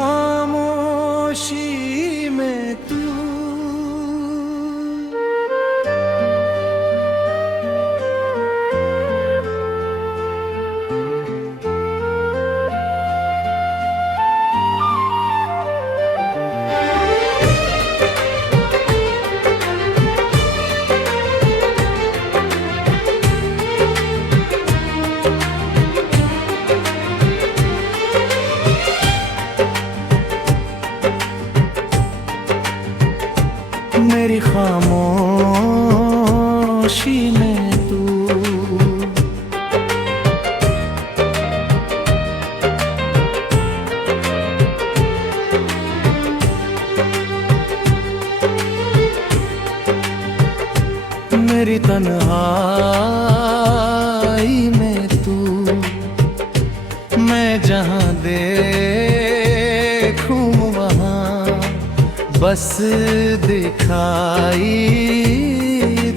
खामोशी में तू। मेरी खामोशी में तू। मेरी तन्हाई में तू। मैं जहां देखूं वहां बस दिखाई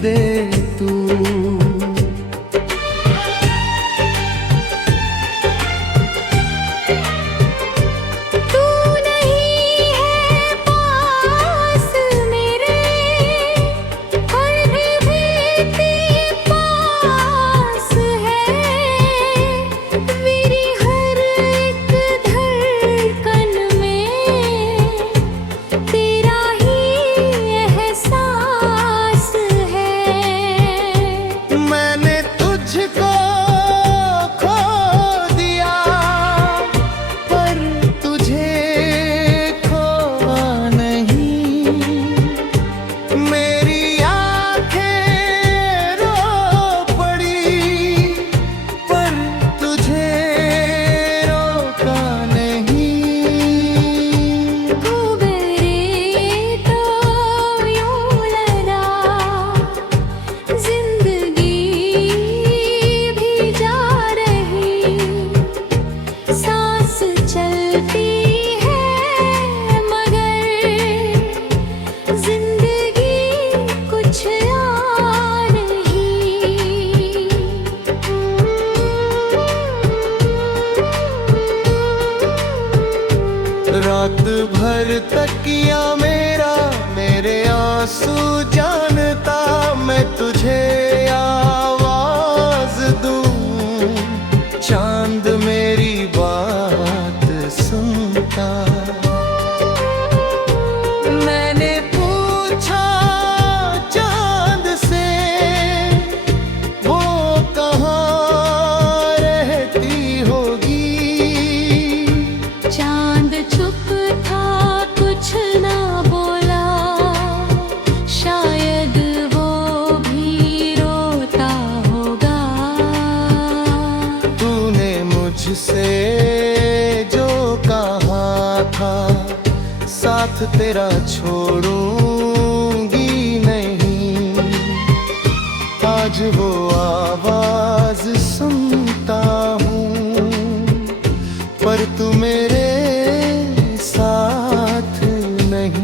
दे तू। तू नहीं है पास मेरे और भी तेरे पास है। मेरी हर एक धड़कन में तेरा ही एहसास है। मैंने तुझको खो दिया पर तुझे खोआ नहीं। मेरी आंखें रो पड़ी पर तुझे रोका नहीं। तू मेरे तो यूं लगा जिंदगी भी जा रही। सांस चलती है मगर जिंदगी कुछ आ नहीं। रात भर तकिया मेरा मेरे आंसू जानता। मैं तुझे आवाज दूं चांद मेरी बात सुनता। मैंने पूछा चांद से वो कहाँ रहती होगी। चांद चुप था कुछ ना बोला। शायद वो भी रोता होगा। तूने मुझसे जो कहा था साथ तेरा छोड़ूंगी नहीं। आज वो आवाज सुनता हूँ पर तू मेरे साथ नहीं।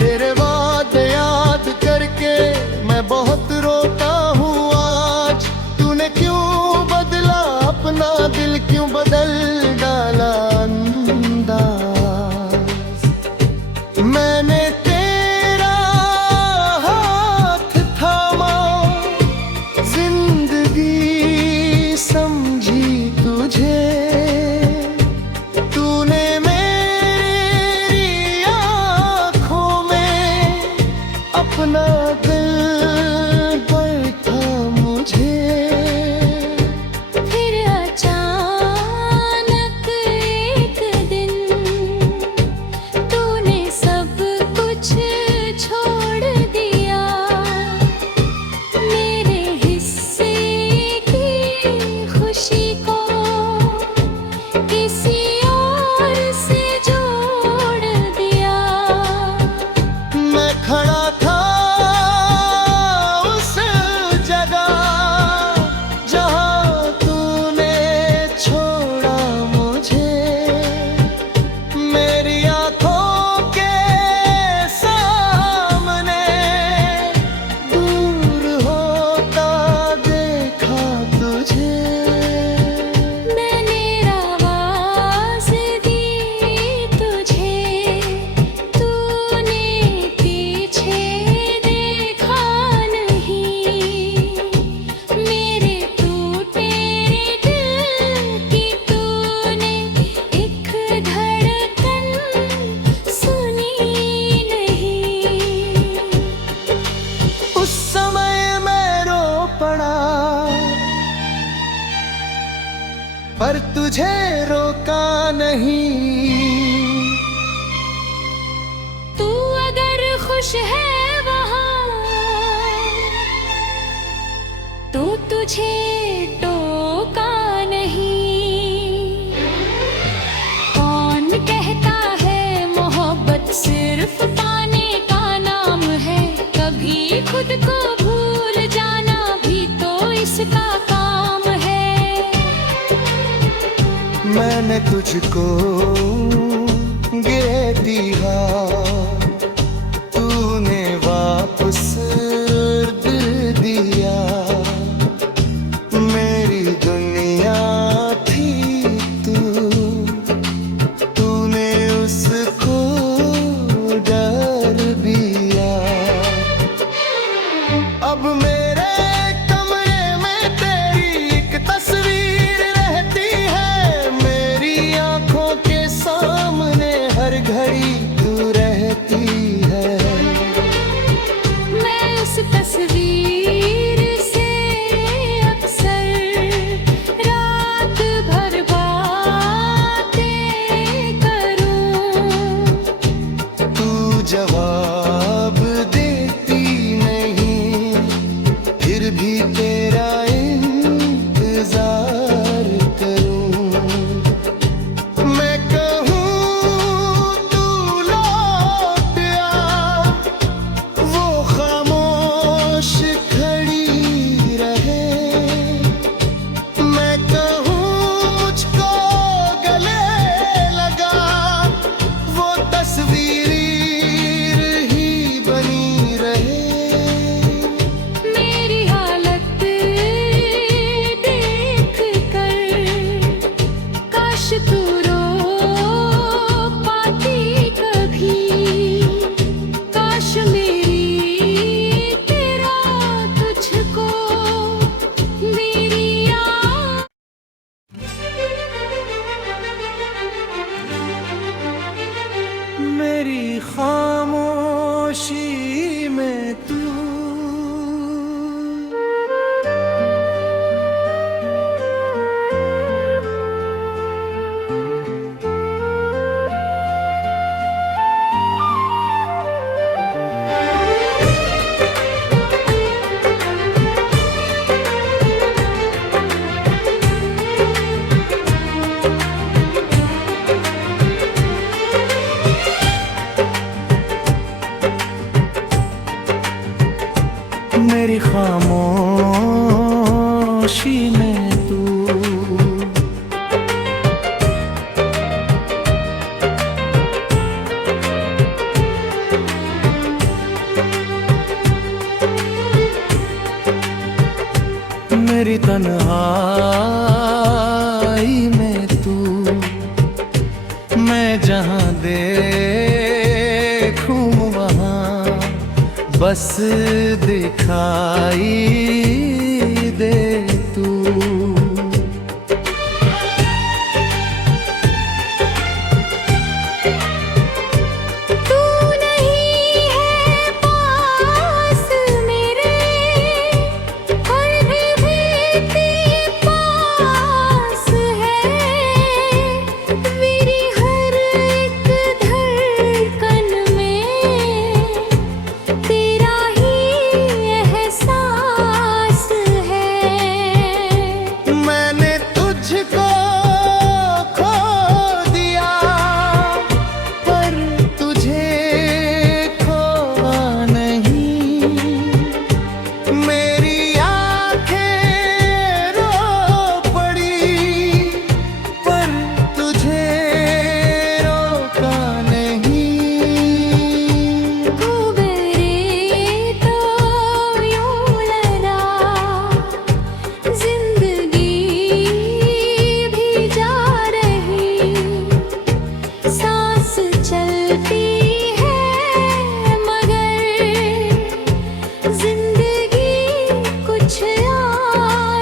तेरे वादे याद करके मैं बहुत रोता हूँ आज। तूने क्यों बदला अपना दिल क्यों बदल पर तुझे रोका नहीं। तू अगर खुश है वहाँ तो तुझे टोका नहीं। कौन कहता है मोहब्बत सिर्फ पाने का नाम है, कभी खुद को भूल जाना भी तो इसका काम है। मैंने तुझको गिरे दिया, तूने वापस दिल दिया। मेरी दुनिया थी तू, तूने उसको डर दिया। अब मेरे कमरे में तेरी एक तस्वीर रहती है, मेरी आंखों के सामने हर घड़ी तू रहती है। मैं उस तस्वीर से अक्सर रात भर बातें करूं। तू जवाब देती नहीं, फिर भी तेरा इंतजार करूं। मैं कहूँ तू लौट आ, वो खामोश खड़ी रहे। मैं कहूँ मुझको गले लगा, वो तस्वीर ही बनी रहे। मेरी हालत देख कर काश तू रो पाती कभी, काश मेरी तेरा तुझको मेरी याद। मेरी खामोशी में तू, मेरी खामोशी में तू। मेरी तन्हाई में तू, मैं जहाँ देखूं वहाँ बस दिखाई दे तू। तू नहीं है पास मेरे, और भी तेरे पास है। मेरी हर एक धड़कन में तेरा ही एहसास है। मैंने तुझको खो दिया, पर तुझे खोआ नहीं। मेरी आंखें रो पड़ी, पर तुझे रोका नहीं। तू मेरे तो यूं लगा, जिंदगी भी जा रही, सांस चलती है मगर जिंदगी कुछ आ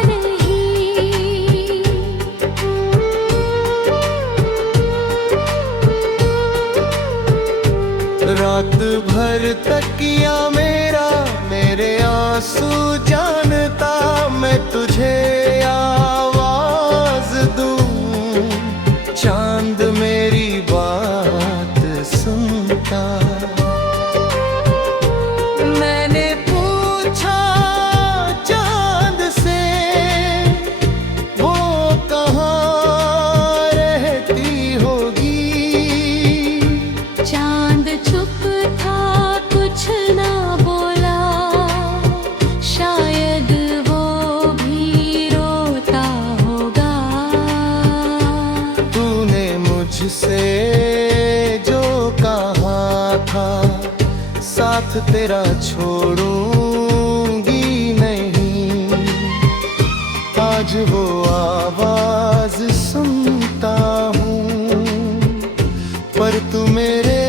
नहीं। रात भर तकिया मेरा मेरे आंसू जानता, मैं तुझे आवाज दूं तेरा छोड़ूंगी नहीं। आज वो आवाज सुनता हूँ पर तू मेरे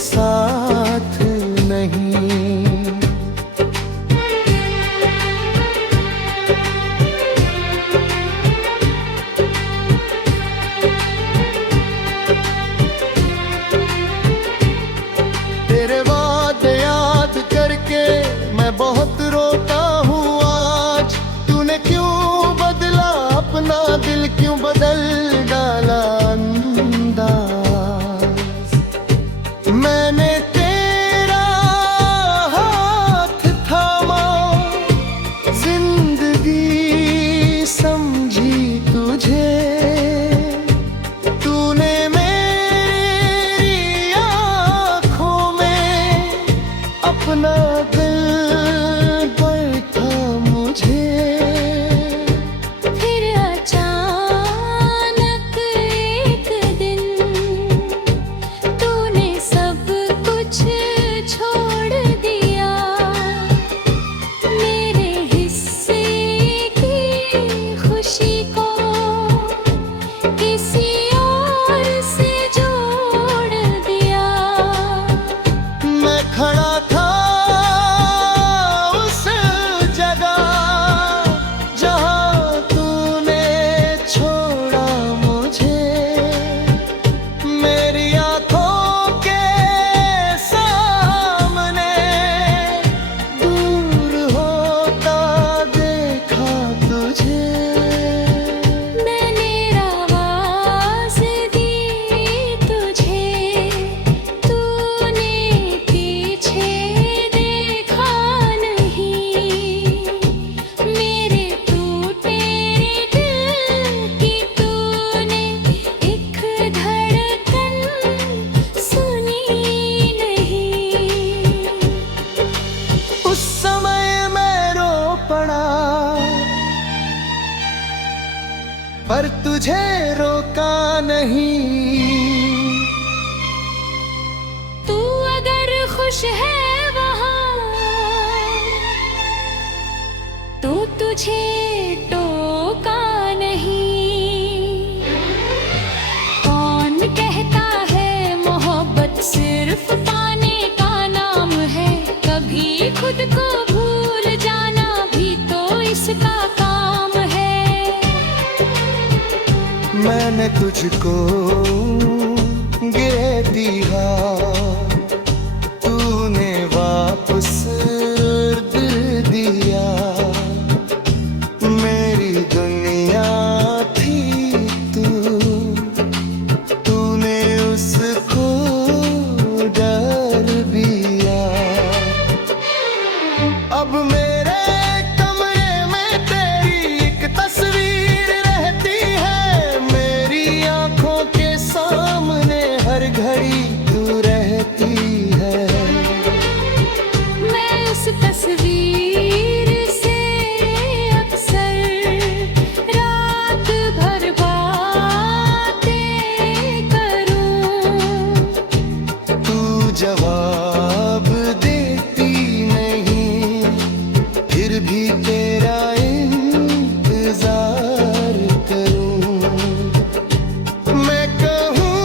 साथ नहीं। तेरे वादे याद करके मैं बहुत रोता हूँ आज। तूने क्यों बदला अपना दिल, क्यों बदल डाला अंदाज। मैंने तेरा हाथ थामा, जिंदगी समझी तुझे। तूने मेरी आँखों में अपना दिल बैठा मुझे। फिर अचानक एक दिन तूने सब कुछ छोड़ दिया। मेरे हिस्से की खुशी को किसी और से जोड़ दिया। मैं खड़ा था उस जगह जहाँ तूने छोड़ा मुझे। मेरी आँखों के सामने दूर होता देखा तुझे। मैंने आवाज़ दी तुझे, तूने पीछे देखा नहीं। मेरे टूटे दिल की तूने एक धड़कन सुनी नहीं। उस समय मैं रो पड़ा पर तुझे रोका नहीं। तू अगर खुश है वहाँ तो तुझे टोका नहीं। कौन कहता है मोहब्बत सिर्फ पाने का नाम है। कभी खुद को भूल जाना भी तो इसका काम है। मैंने तुझको गिरे दिया, तूने वापस दिल दिया। मेरी दुनिया थी तू, तूने उसको डर दिया। अब मेरे कमरे में तेरी एक तस्वीर रहती है। मेरी आँखों के सामने हर घड़ी तू रहती है। मैं उस तस्वीर से अक्सर रात भर बातें करूं। तू जवाब देती नहीं, फिर भी तेरा इंतजार करूं। मैं कहूँ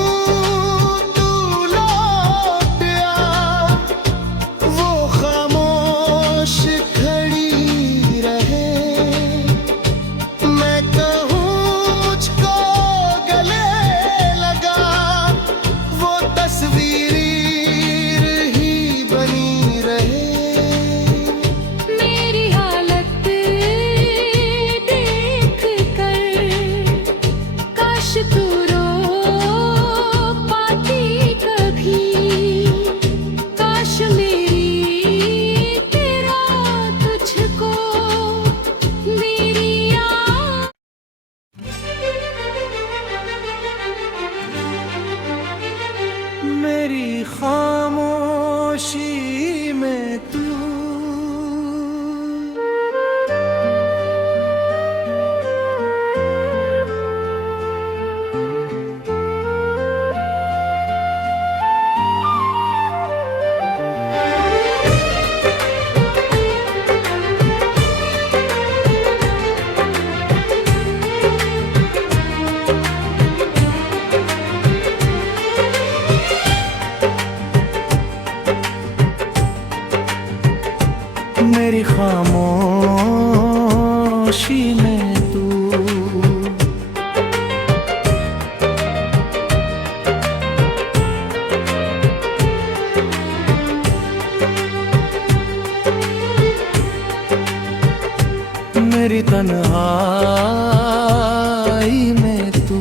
तू लौट आ, वो खामोश खड़ी रहे। मैं कहूँ मुझको गले लगा, वो तस्वीर ही बनी रहे। मेरी हालत देख कर काश तू रो पाती कभी। काश मेरी तेरा तुझको मेरी मेरी खामोशी में तू खाई में तू,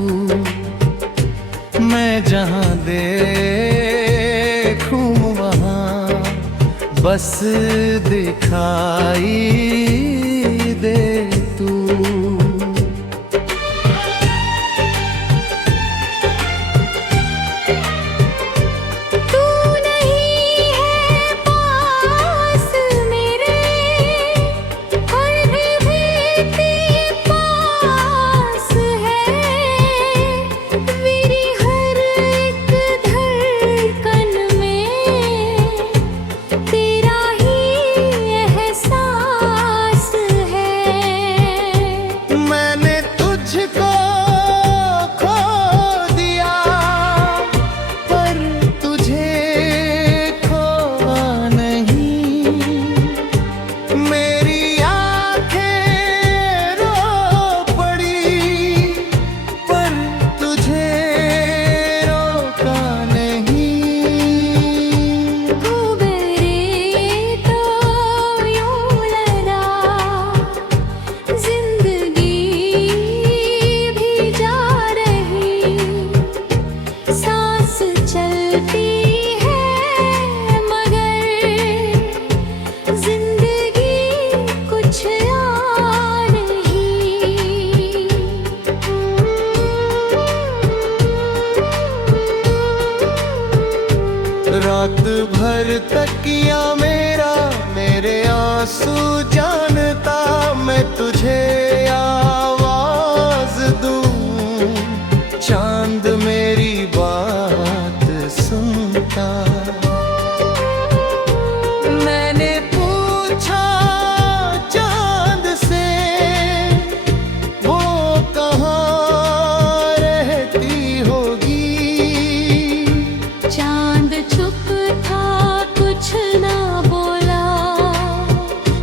मैं जहां देखूं वहां बस दिखाई दे तू। तू नहीं है पास मेरे, और भी तेरे पास है। मेरी हर एक धड़कन में तेरा ही एहसास है। मैंने तुझको खो दिया पर तुझे खोआ नहीं। मेरी आंखें रो पड़ी पर तुझे रोका नहीं। मेरे तो यूं लगा, जिंदगी भी जा रही, सांस चलती है मगर जिंदगी कुछ आ नहीं। रात भर तकिया मेरा मेरे आंसू जानता, मैं तुझे आवाज दूं, चांद मेरी बात सुनता। मैंने पूछा चांद से वो कहाँ रहती होगी। चांद चुप था, कुछ ना बोला,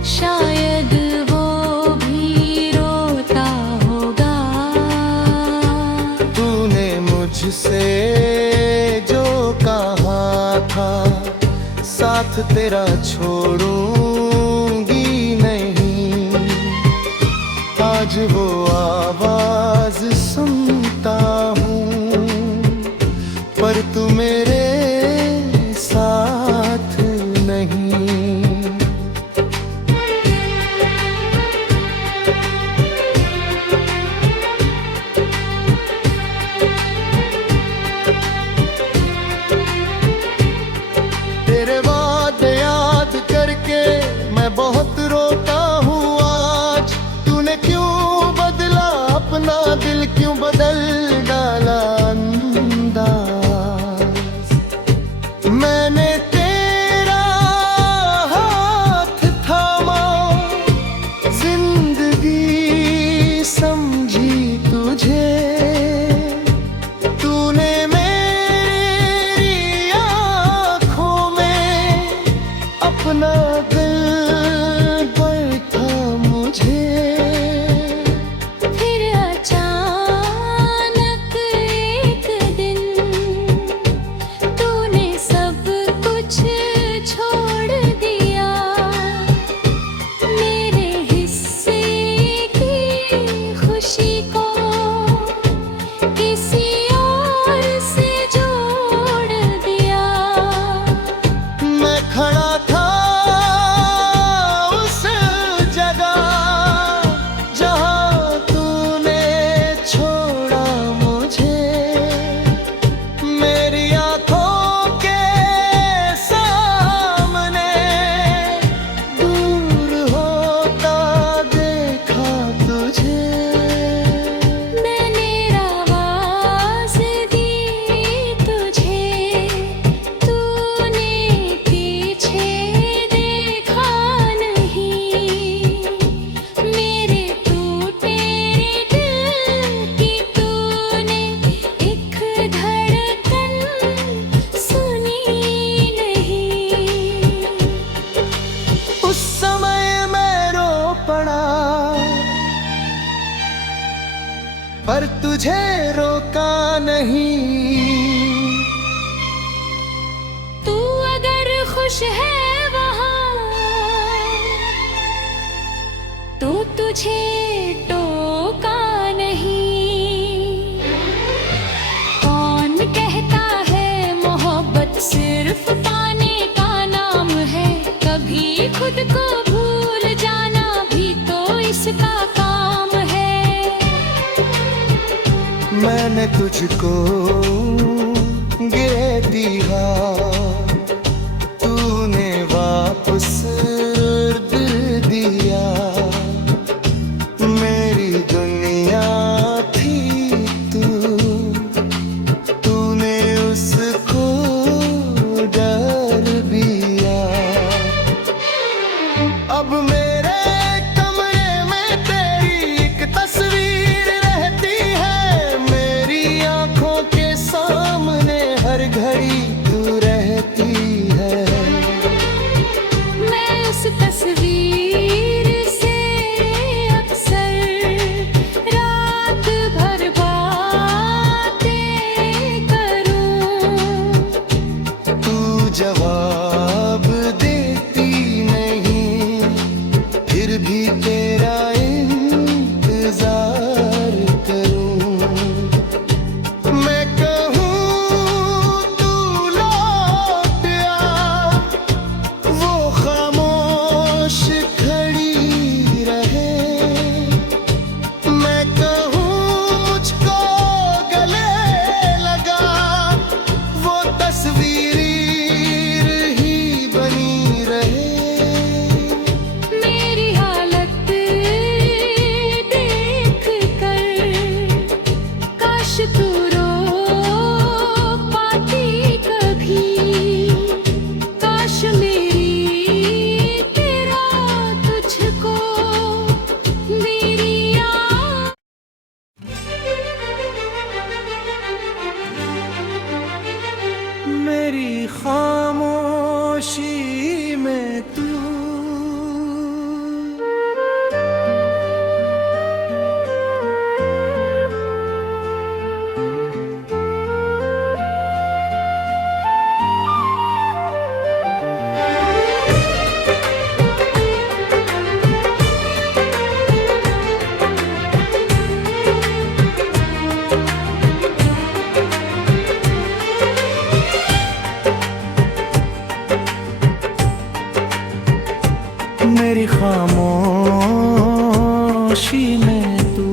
शायद वो भी रोता होगा। तूने मुझसे जो कहा था साथ तेरा छोड़ूंगी नहीं, आज वो आवाज सुनता हूँ पर तू मेरे साथ नहीं। तेरे वादे याद करके मैं बहुत रोता हूँ आज। तूने क्यों बदला अपना दिल, क्यों बदल डाला अंदाज। मैंने तेरा हाथ थामा, जिंदगी समझी तुझे। तूने मेरी आँखों में अपना दिल बैठा मुझे। फिर अचानक एक दिन तूने सब कुछ छोड़ दिया। मेरे हिस्से की खुशी को किसी और से जोड़ दिया। मैं खड़ा था उस जगह जहां तूने छोड़ा मुझे। मेरी आंखों के सामने दूर होता देखा तुझे। मैंने आवाज़ दी तुझे, तूने पीछे देखा नहीं। मेरे टूटे दिल की तूने एक धड़कन सुनी नहीं। उस समय मैं रो पड़ा पर तुझे रोका नहीं। तू अगर खुश है वहाँ तो तुझे टोका नहीं। खुद को भूल जाना भी तो इसका काम है। मैंने तुझको गिरे दिया, तूने वापस दिल दिया। मेरी दुनिया थी तूने उसको डर दिया। अब मेरे कमरे में तेरी एक तस्वीर रहती है, मेरी आंखों के सामने हर घड़ी तू रहती है। मैं उस तस्वीर से अक्सर रात भर बातें करूं। तू जवाब देती नहीं, फिर भी तेरा इंतजार करूं। मैं कहूँ तू लौट आ, वो खामोश खड़ी रहे। मैं कहूँ मुझको गले लगा, वो तस्वीर ही बनी रहे। मेरी हालत देख कर काश तू रो पाती कभी। काश मेरी तेरा तुझको मेरी मेरी खामोशी में तू। मेरी खामोशी में तू।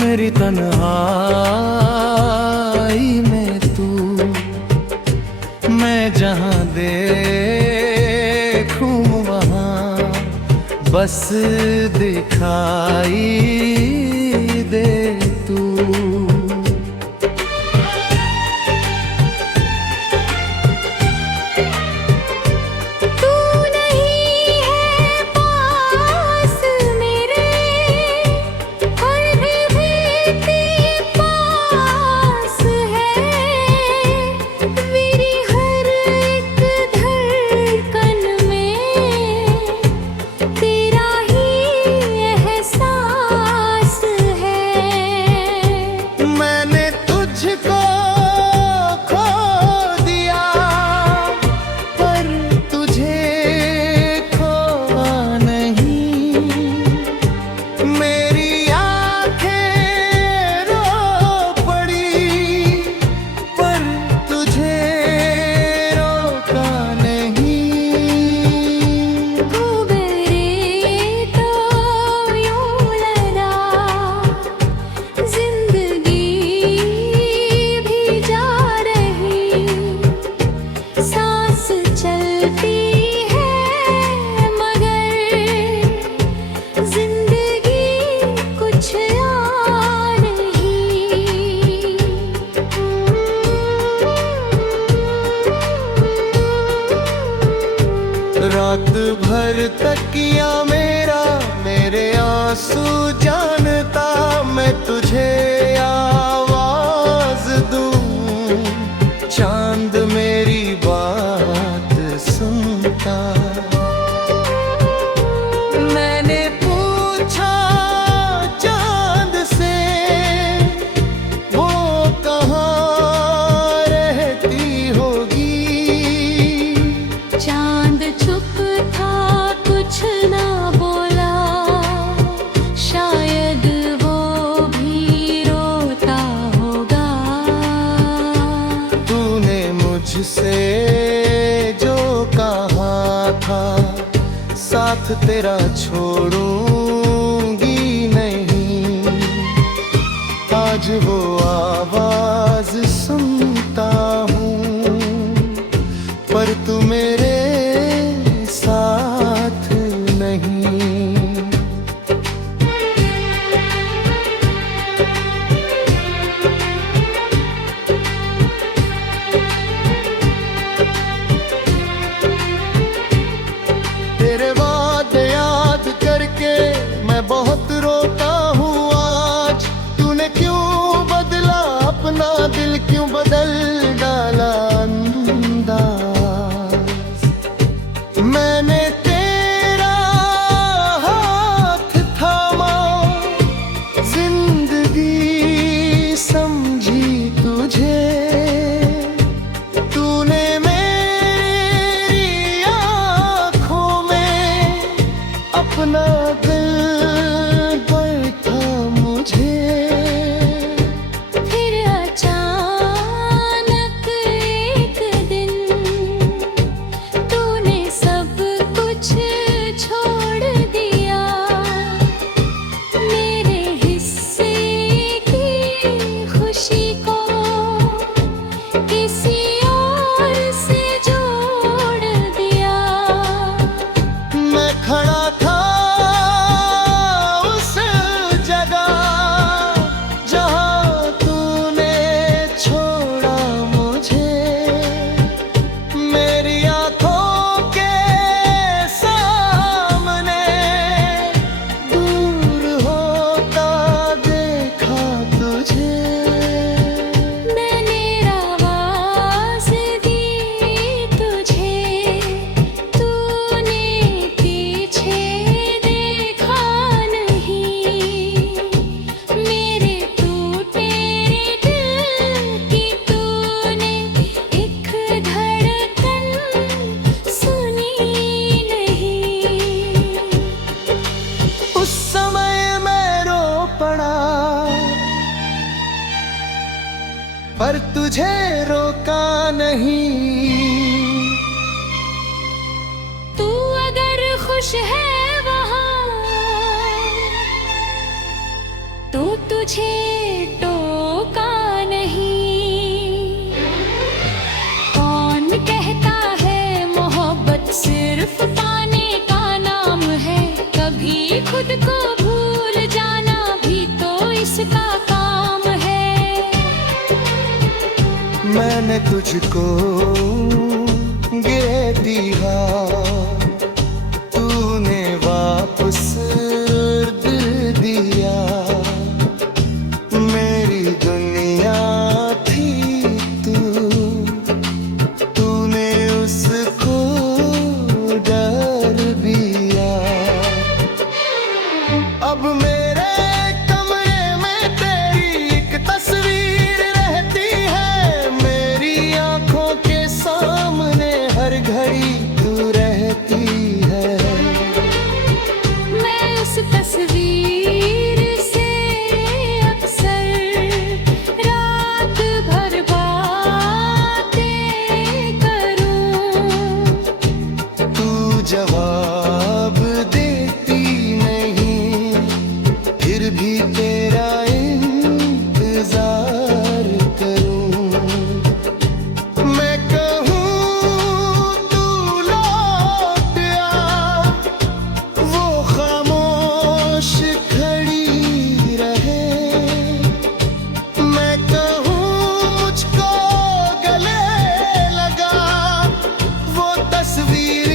मेरी तन्हाई में तू। मैं जहाँ देखूं वहाँ बस दिखाई दे तू। तू नहीं है पास मेरे, और भी तेरे पास है। मेरी हर एक धड़कन में तेरा ही एहसास है। मैंने तुझको खो दिया, पर तुझे खोआ नहीं। मेरी आंखें रो पड़ी, पर तुझे रोका नहीं। गुबरे तो यूं लड़ा, जिंदगी भी जा रही। सांस चलती है मगर जिंदगी कुछ आ नहीं। रात भर तकिया मेरा, मेरे आंसू जानता। मैं तुझे आवाज दूं, चांद मेरी बात सुनता। मैंने पूछा चांद से, वो कहाँ रहती होगी। चांद चुप था, कुछ ना बोला। तुझसे जो कहा था, साथ तेरा छोड़ूंगी नहीं। आज वो आवाज सुनता हूँ, पर तू मेरे साथ नहीं। तेरे वादे याद करके मैं बहुत रोता हूँ आज। तूने क्यों बदला अपना दिल, क्यों बदल डाला अंदाज। मैंने तेरा हाथ थामा, जिंदगी समझी तुझे। तूने अपना दिल बैठा मुझे। फिर अचानक एक दिन तूने सब कुछ छोड़ दिया। मेरे हिस्से की खुशी को किसी और से जोड़ दिया। मैं खड़ा था पर तुझे रोका नहीं। तू अगर खुश है वहाँ तो तुझे टोका नहीं। कौन कहता है मोहब्बत सिर्फ पाने का नाम है। कभी खुद को भूल जाना भी तो इसका काम है। मैंने तुझको गिरे दिया, तूने वापस दिल दिया। मेरी दुनिया थी तूने उसको डर दिया। अब मेरे कमरे में तेरी एक तस्वीर रहती है। मेरी आंखों के सामने हर घड़ी तू रहती है। मैं उस तस्वीर से अक्सर रात भर बातें करूं। तू जवाब देती नहीं, फिर भी तेरा इंतजार करूं। मैं कहूँ तू लौट आ, वो खामोश खड़ी रहे। मैं कहूँ मुझको गले लगा, वो तस्वीर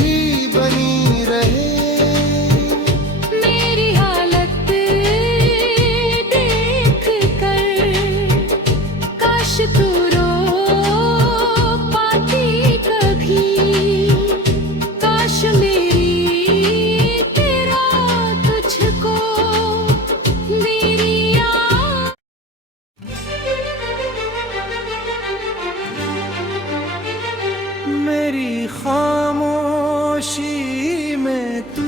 ही बनी रहे। मेरी हालत देख कर काश तू रो पाती कभी। काश मेरी तेरा तुझको मेरी मेरी खामोशी में तू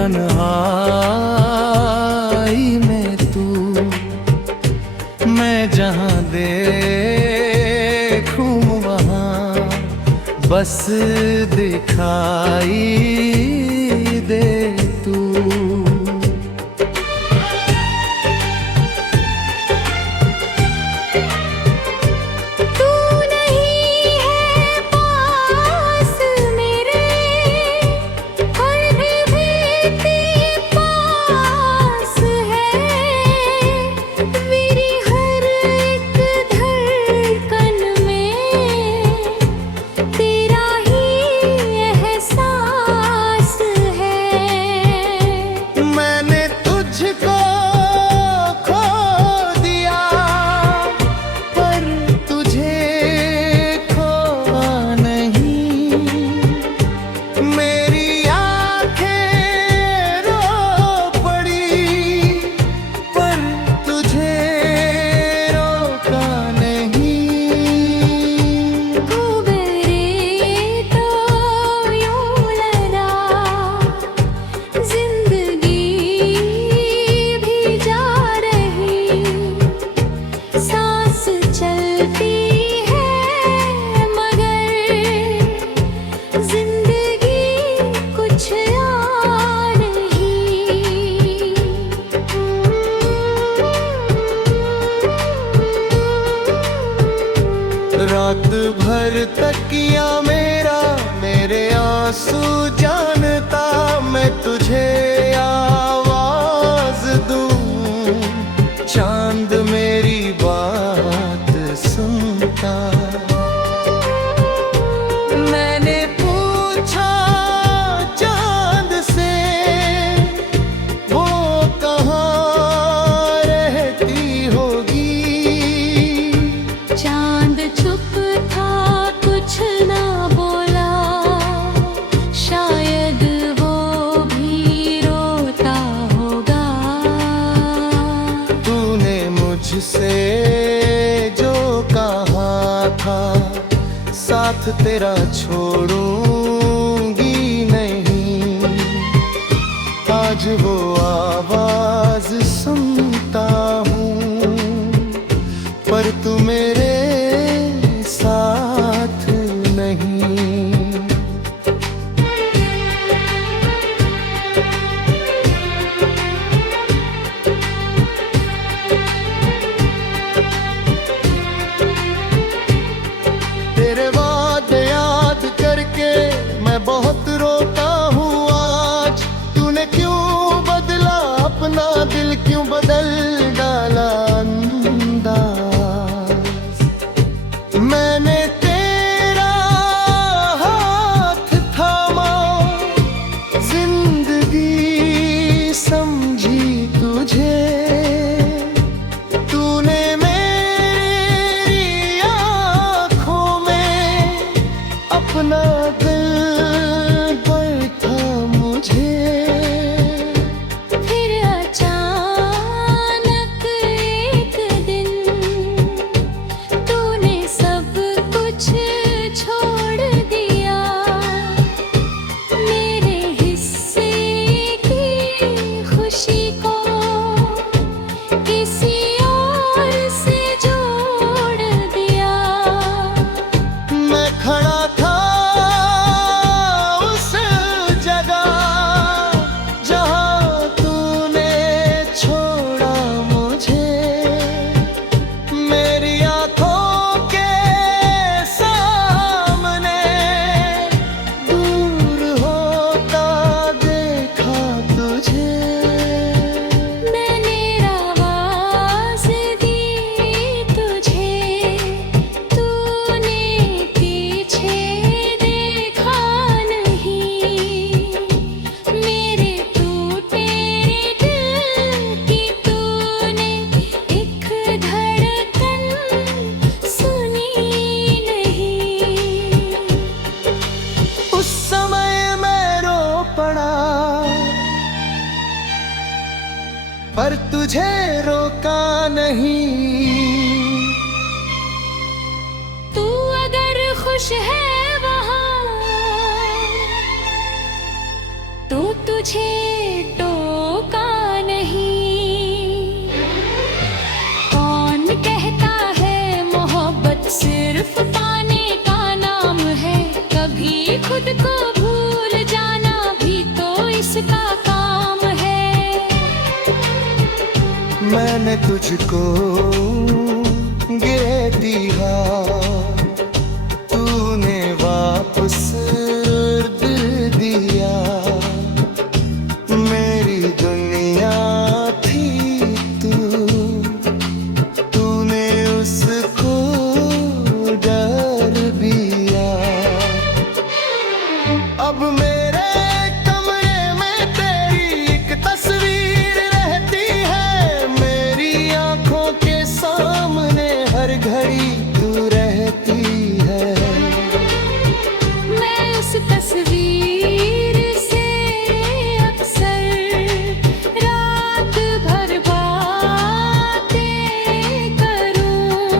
तन्हाई में तू, मैं जहां देखूं वहां बस दिखाई दे तू। रात भर तकिया मेरा मेरे आंसू जानता, मैं तुझे आवाज दूं, चांद मेरी बात सुनता। मैंने पूछा चांद से वो कहाँ रहती होगी, चांद चुप था कुछ ना बोला, शायद वो भी रोता होगा। तूने मुझसे जो कहा था साथ तेरा छोड़ूंगी नहीं, आज वो आवाज सुनता हूँ पर तू मेरे साथ नहीं। तेरे वादे याद करके मैं बहुत रोता हूँ आज, तूने क्यों बदला अपना दिल, क्यों बदल डाला अंदाज। मैंने तेरा हाथ थामा, जिंदगी समझी तुझे, तूने मेरी आँखों में अपना दिल बैठा मुझे। फिर अचानक एक दिन तूने सब कुछ छोड़ दिया, मेरे हिस्से की खुशी को किसी और से जोड़ दिया। मैं खड़ा था उस जगह जहां तूने छोड़ा मुझे, मेरी आंखों के सामने दूर होता देखा तुझे। मैंने आवाज़ दी तुझे, तूने पीछे देखा नहीं, मेरे टूटे दिल की तूने एक धड़कन सुनी नहीं। उस समय मैं रो पड़ा पर तुझे रोका नहीं। तू अगर खुश है वहाँ तो तुझे खुद को भूल जाना भी तो इसका काम है। मैंने तुझको गिरे दिया, तूने वापस दिल दिया। मेरी दुनिया थी तू, तूने उसको डर दिया। अब मेरे कमरे में तेरी एक तस्वीर रहती है, मेरी आंखों के सामने हर घड़ी तू रहती है। मैं उस तस्वीर से अक्सर रात भर बातें करूं।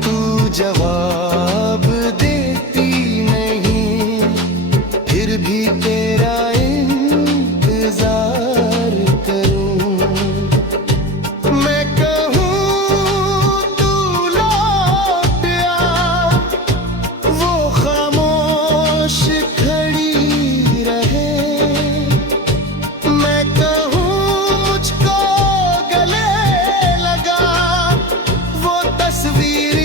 तू जवाब देती नहीं, फिर भी तेरा इंतजार करूं। मैं कहूँ तू लौट आ, वो खामोश खड़ी रहे। मैं कहूँ मुझको गले लगा, वो तस्वीर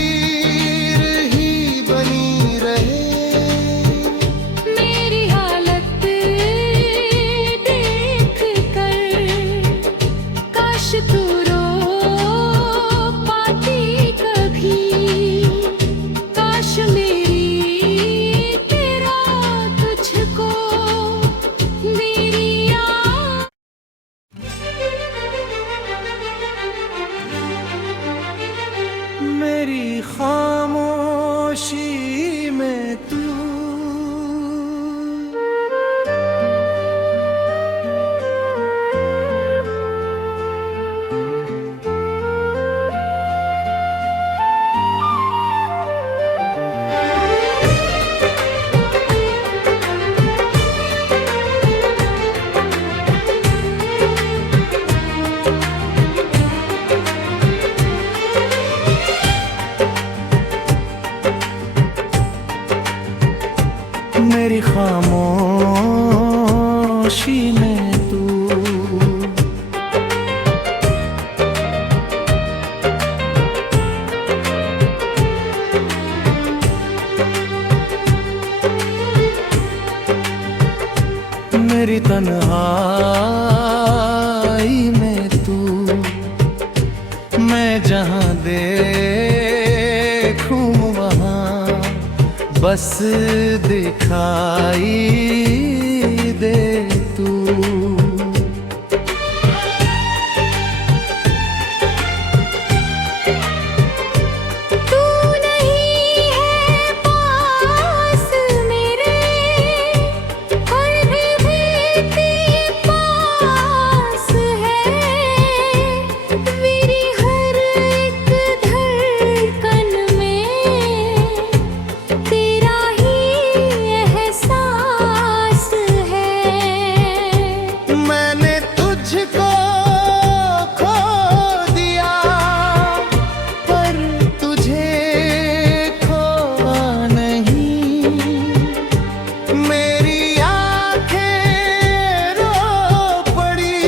ही बनी रहे। मेरी हालत देख कर काश तू रो पाती कभी। काश मेरी तेरा तुझको मेरी मेरी खामोशी में तू, मेरी खामोशी में तू। मेरी तन्हाई में तू। मैं जहाँ देखूं वहाँ बस दिखाई दे तू। तू नहीं है पास मेरे, और भी तेरे पास है। मेरी हर एक धड़कन में तेरा ही एहसास है। मैंने तुझको खो दिया, पर तुझे खोआ नहीं। मेरी आंखें रो पड़ी,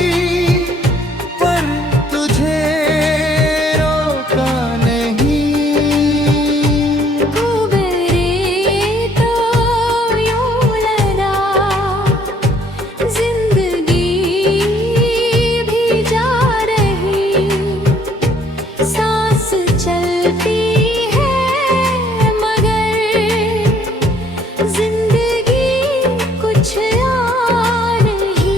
पर तुझे रोका नहीं। गुबरे तो यूं लड़ा, जिंदगी भी जा रही। सांस चलती है मगर जिंदगी कुछ आ नहीं।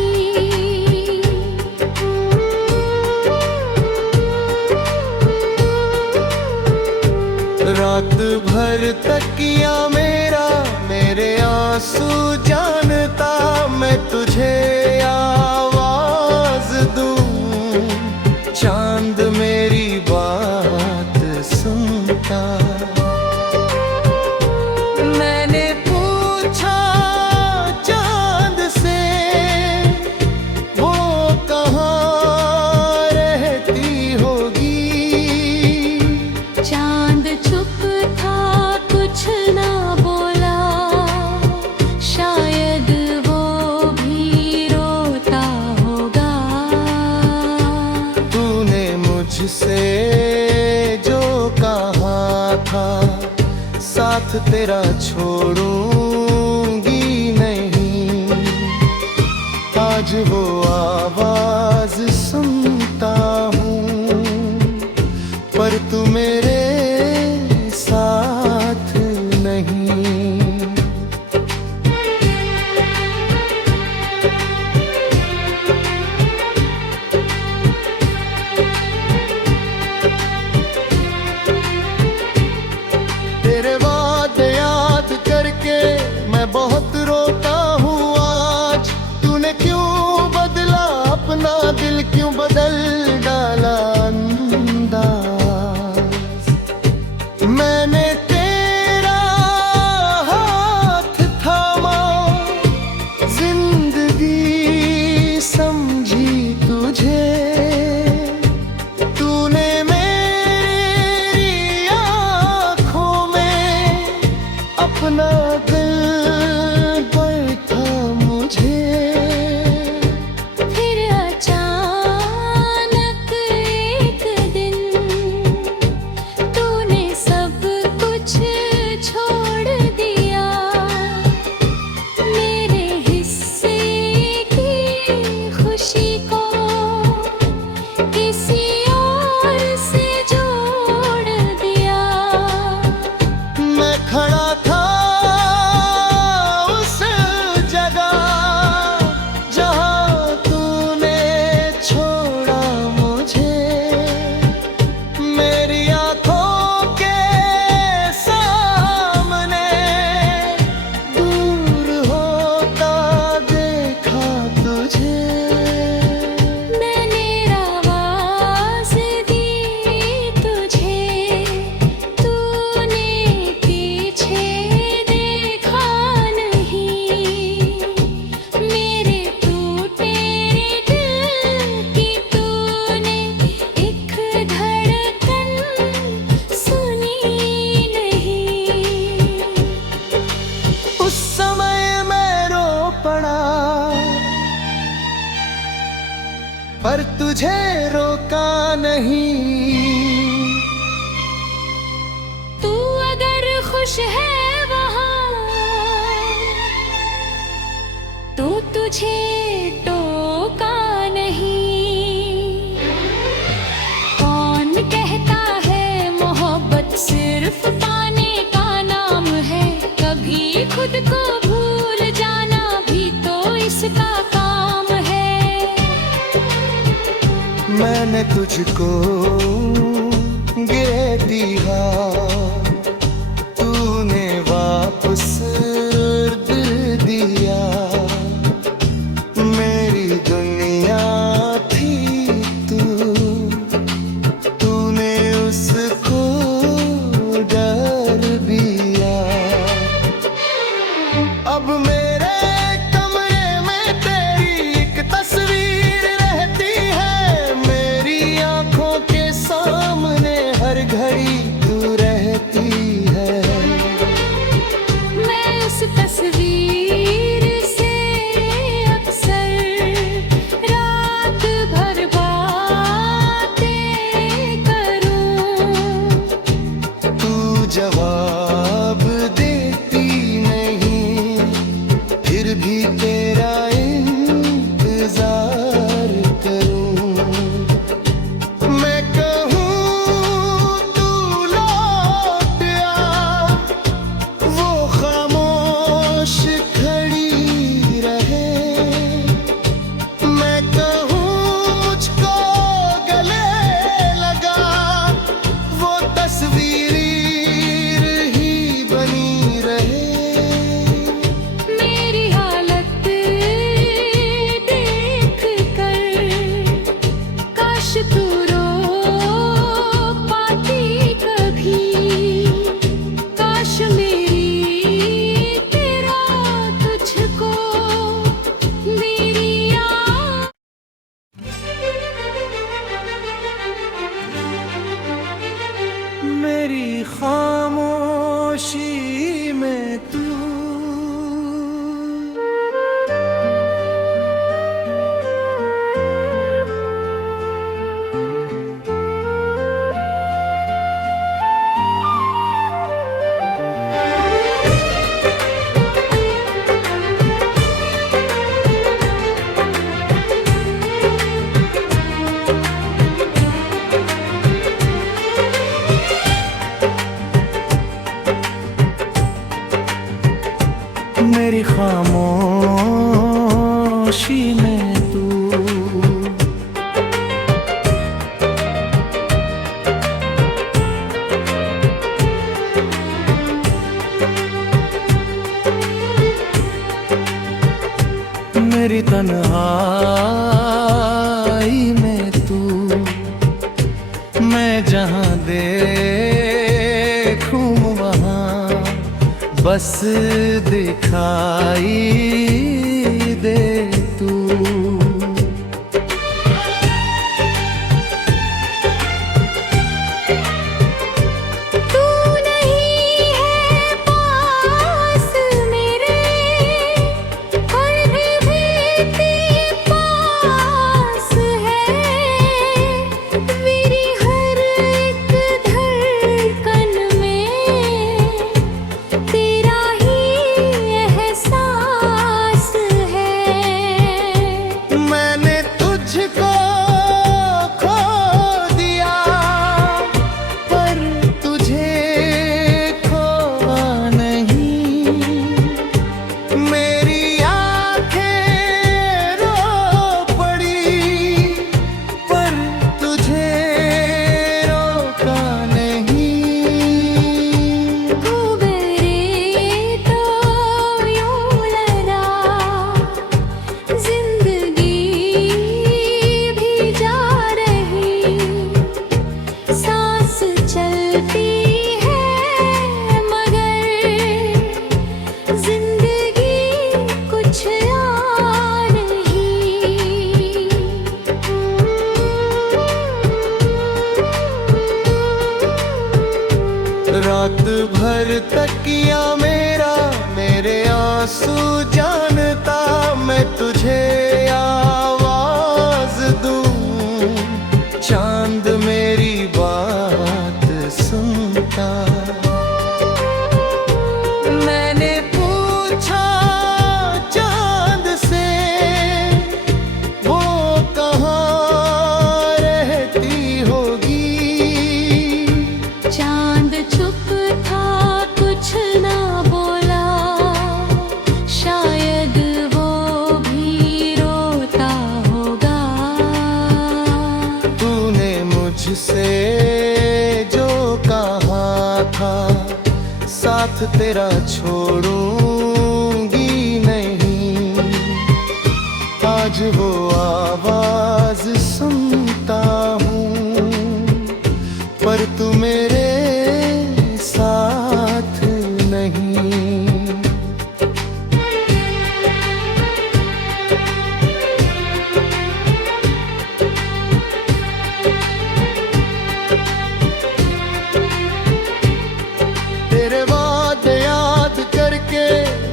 रात भर तकिया मेरा मेरे आंसू जानता, मैं तुझे आवाज दूं। चांद मेरी बात सुनता। मैंने पूछा चांद से, वो कहाँ रहती होगी। चांद चुप था कुछ ना बोला, तुझसे जो कहा था साथ तेरा छोड़ूंगी नहीं, आज वो आवाज सुनता हूँ पर तू मेरे साथ नहीं। तेरे वादे याद करके मैं बहुत रोता हूँ आज, तूने क्यों बदला अपना दिल, क्यों बदल डाला अंदाज। मैंने तेरा हाथ थामा, जिंदगी समझी तुझे, तूने मेरी आँखों में अपना दिल बैठा मुझे। फिर अचानक एक दिन तूने सब कुछ छोड़ दिया, मेरे हिस्से की खुशी को किसी और से जोड़ दिया। मैं खड़ा था उस जगह जहां तूने छोड़ा मुझे, मेरी आंखों के सामने दूर होता देखा तुझे। मैंने आवाज़ दी तुझे, तूने पीछे देखा नहीं, मेरे टूटे दिल की तूने एक धड़कन सुनी नहीं। उस समय मैं रो पड़ा पर तुझे रोका नहीं। तू अगर खुश है वहाँ तो तुझे टोका नहीं। कौन कहता है मोहब्बत सिर्फ पाने का नाम है, कभी खुद को भूल जाना भी तो इसका काम है। मैंने तुझको गिरे दिया, तूने वापस दिल दिया, मेरी दुनिया थी तूने उसको डर दिया। अब मेरे कमरे में तेरी एक तस्वीर रहती है, मेरी आंखों के सामने हर घड़ी तू रहती है। मैं उस तस्वीर से अक्सर रात भर बातें करूं, तू जवाब देती नहीं, फिर भी तेरा इंतजार करूं। मैं कहूँ तू लौट आ, वो खामोश खड़ी रहे। मैं कहूँ मुझको गले लगा, वो तस्वीर ही बनी रहे। मेरी हालत देख कर काश तू रो पाती कभी, काश मेरी तेरा तुझको मेरी मेरी खामोशी में तू मैं जहाँ देखूं वहाँ बस दिखाई दे तू। तू नहीं है पास मेरे, और भी तेरे पास है। मेरी हर एक धड़कन में तेरा ही एहसास है। मैंने तुझको खो दिया पर तुझे खोआ नहीं। मेरी आंखें रो पड़ी पर तुझे रोका नहीं। खूब रे तो यूं लड़ा, जिंदगी भी जा रही, सांस चलती है मगर जिंदगी कुछ आ नहीं। रात भर तकिया मेरा मेरे आंसू जानता, मैं तुझे आवाज दूं। चांद मेरी बात सुनता। मैंने पूछा चांद से वो कहाँ रहती होगी। चांद चुप था, कुछ ना बोला, शायद वो भी रोता होगा। तूने मुझसे जो कहा था साथ तेरा छोड़ूंगी नहीं, आज वो आवाज सुनता हूँ पर तू मेरे साथ नहीं। तेरे वादे याद करके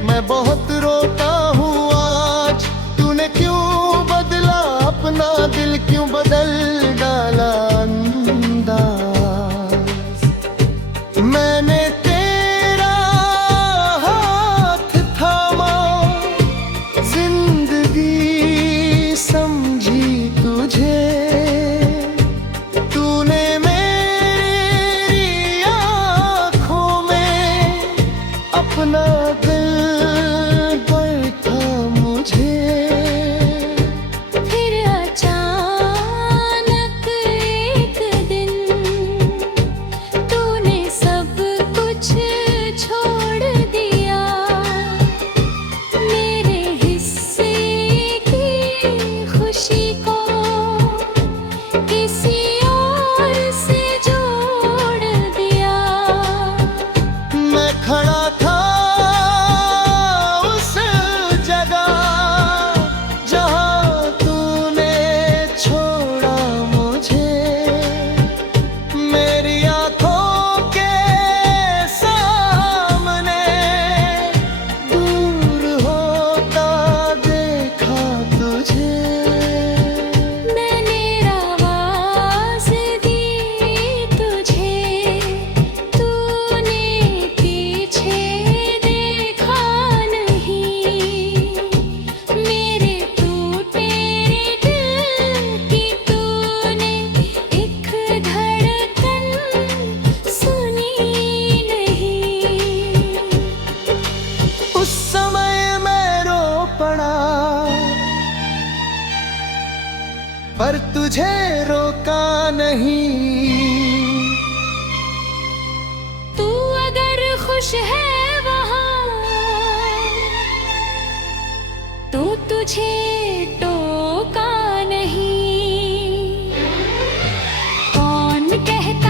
मैं बहुत रोता हूँ आज। तूने क्यों बदला अपना दिल, क्यों बदल डाला अंदाज। मैंने तेरा हाथ थामा, जिंदगी समझी तुझे। तूने मेरी आँखों में अपना दिल बैठा मुझे। फिर अचानक एक दिन तूने सब कुछ छोड़ दिया। मेरे हिस्से की खुशी को किसी और से जोड़ दिया। मैं खड़ा था उस जगह जहाँ तूने छोड़ा मुझे। मेरी आँखों के सामने दूर होता देखा तुझे। मैंने आवाज़ दी तुझे, तूने पीछे देखा नहीं। मेरे टूटे दिल की तूने एक धड़कन सुनी नहीं। उस समय मैं रो पड़ा पर तुझे रोका नहीं। तू अगर खुश है वहाँ तो तुझे टोका नहीं। कौन कहता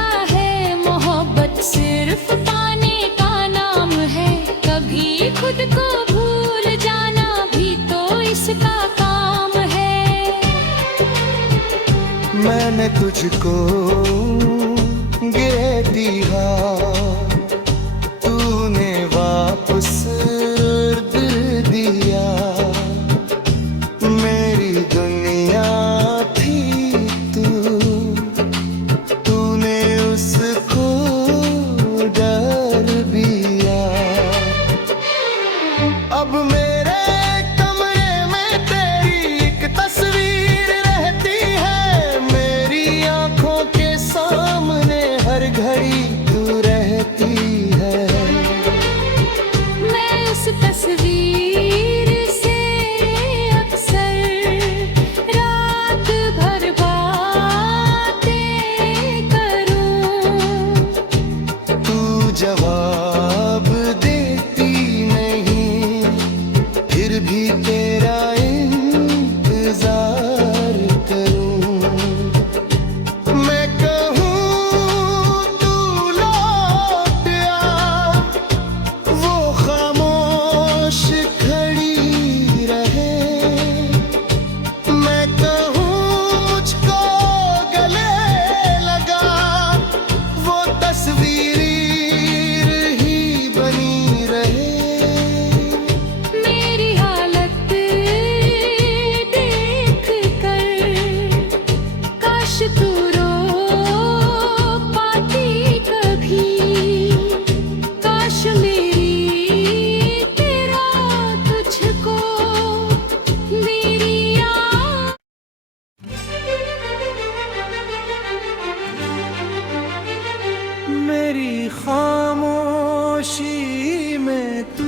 खुद को भूल जाना भी तो इसका काम है। मैंने तुझको गिरे दिया, तूने वापस दिल दिया। मेरी दुनिया थी तूने उसको डर दिया। अब मेरे कमरे में तेरी एक तस्वीर रहती है, मेरी आंखों के सामने हर घड़ी तू रहती है। मैं उस तस्वीर से अक्सर रात भर बातें करूं। तू जवाब देती नहीं, फिर भी तेरा इंतजार करूं। मैं कहूँ तू लौट आ, वो खामोश खड़ी रहे। मैं कहूँ मुझको गले लगा, वो तस्वीर ही बनी रहे। मेरी हालत देख कर काश तू रो पाती कभी। काश मेरी तेरा तुझको मेरी मेरी खामोशी में तू।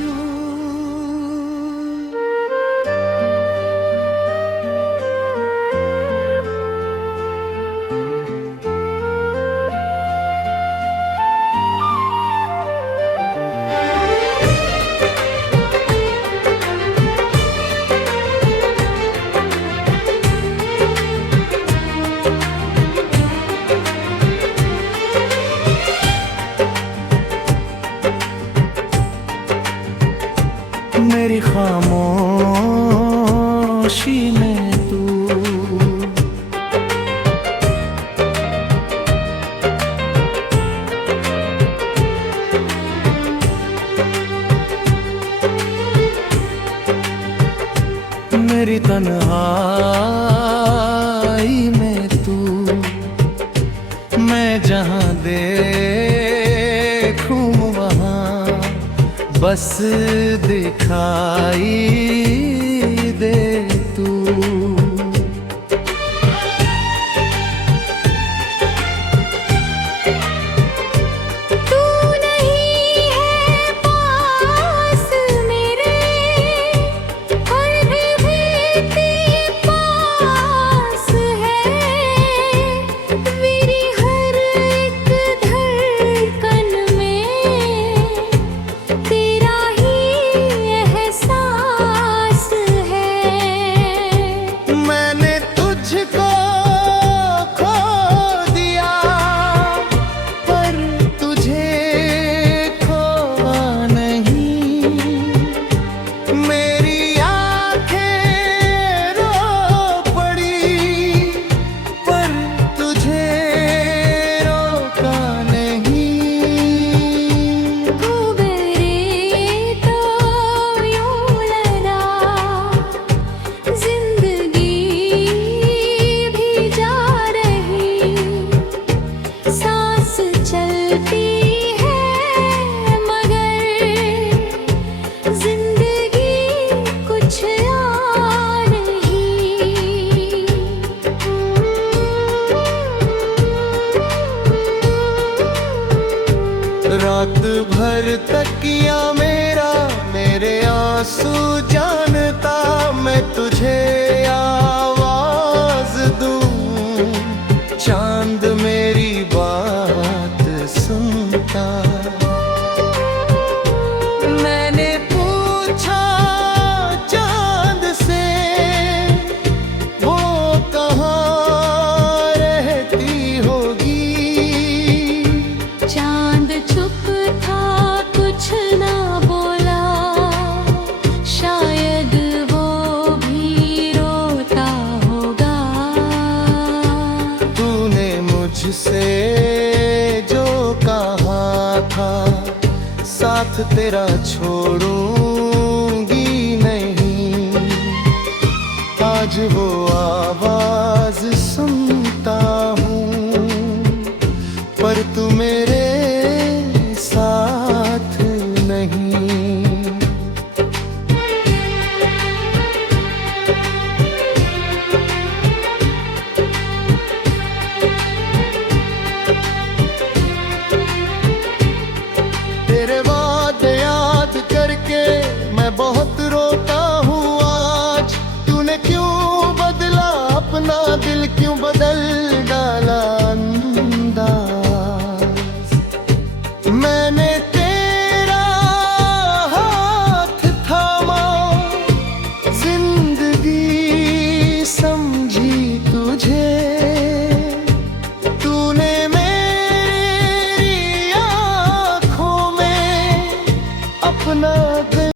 मेरी खामोशी में तू। मेरी तन्हाई में तू। मैं जहाँ देखूं वहाँ बस दिखाई दे तू। तू नहीं है पास मेरे, और भी तेरे पास है। मेरी हर एक धड़कन में तेरा ही एहसास है। मैंने तुझको खो दिया, पर तुझे खोआ नहीं। मेरी आंखें रो पड़ी, पर तुझे रोका नहीं। गुबरे तो यूं लड़ा, जिंदगी भी जा रही। सांस चलती है मगर जिंदगी कुछ आ नहीं। रात भर तकिया मेरा मेरे आंसू जानता, मैं तुझे आवाज दूं। चांद मेरी बात सुनता। मैंने पूछा चांद से, वो कहाँ रहती होगी। चांद चुप था कुछ ना बोला, मुझसे जो कहा था साथ तेरा छोड़ूंगी नहीं, आज वो आवाज सुनता हूँ पर तू मेरे